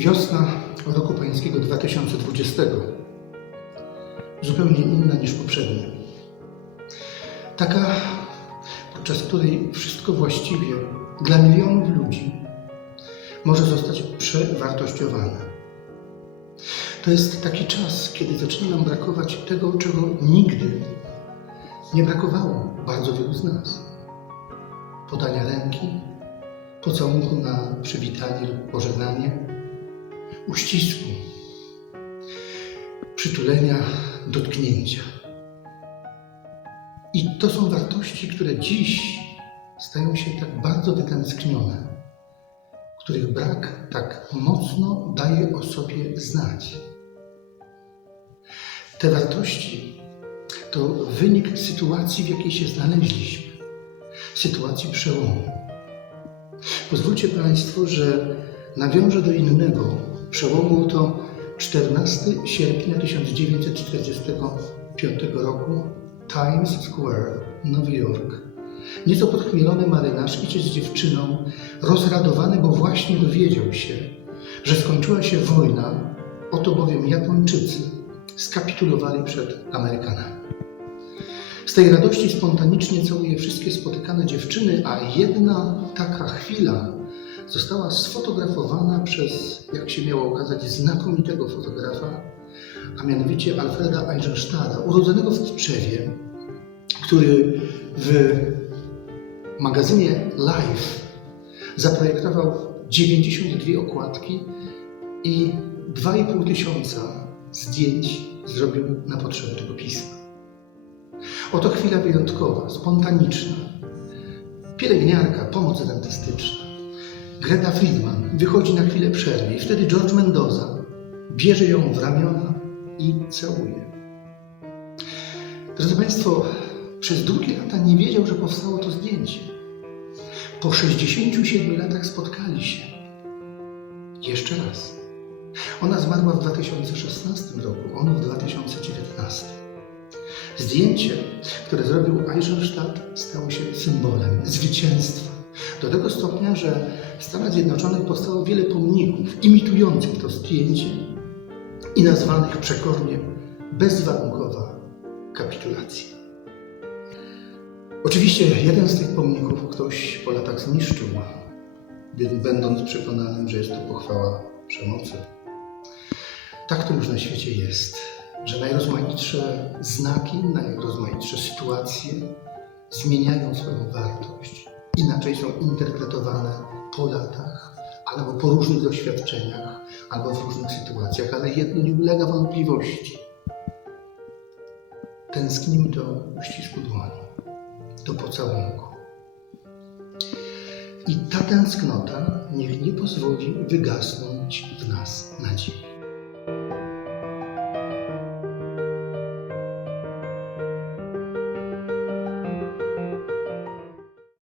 Wiosna roku pańskiego 2020 zupełnie inna niż poprzednie. Taka, podczas której wszystko właściwie dla milionów ludzi może zostać przewartościowane. To jest taki czas, kiedy zaczyna nam brakować tego, czego nigdy nie brakowało bardzo wielu z nas. Podania ręki, pocałunku na przywitanie lub pożegnanie, uścisku, przytulenia, dotknięcia. I to są wartości, które dziś stają się tak bardzo wytęsknione, których brak tak mocno daje o sobie znać. Te wartości to wynik sytuacji, w jakiej się znaleźliśmy, sytuacji przełomu. Pozwólcie Państwo, że nawiążę do innego przełomu. To 14 sierpnia 1945 roku, Times Square, Nowy Jork. Nieco podchmielony marynarz idzie z dziewczyną, rozradowany, bo właśnie dowiedział się, że skończyła się wojna, oto bowiem Japończycy skapitulowali przed Amerykanami. Z tej radości spontanicznie całuje wszystkie spotykane dziewczyny, a jedna taka chwila została sfotografowana przez, jak się miało okazać, znakomitego fotografa, a mianowicie Alfreda Eisenstahta, urodzonego w Tczewie, który w magazynie Life zaprojektował 92 okładki i 2,5 tysiąca zdjęć zrobił na potrzeby tego pisma. Oto chwila wyjątkowa, spontaniczna. Pielęgniarka, pomoc dentystyczna. Greta Friedman wychodzi na chwilę przerwy i wtedy George Mendoza bierze ją w ramiona i całuje. Drodzy Państwo, przez długie lata nie wiedział, że powstało to zdjęcie. Po 67 latach spotkali się. Jeszcze raz. Ona zmarła w 2016 roku, on w 2019. Zdjęcie, które zrobił Eisenstadt, stało się symbolem zwycięstwa. Do tego stopnia, że w Stanach Zjednoczonych powstało wiele pomników imitujących to zdjęcie i nazwanych przekornie bezwarunkowa kapitulacja. Oczywiście jeden z tych pomników ktoś po latach zniszczył, będąc przekonanym, że jest to pochwała przemocy. Tak to już na świecie jest, że najrozmaitsze znaki, najrozmaitsze sytuacje zmieniają swoją wartość. Inaczej są interpretowane po latach, albo po różnych doświadczeniach, albo w różnych sytuacjach, ale jedno nie ulega wątpliwości. Tęsknimy do uścisku dłoni, do pocałunku. I ta tęsknota niech nie pozwoli wygasnąć w nas nadziei.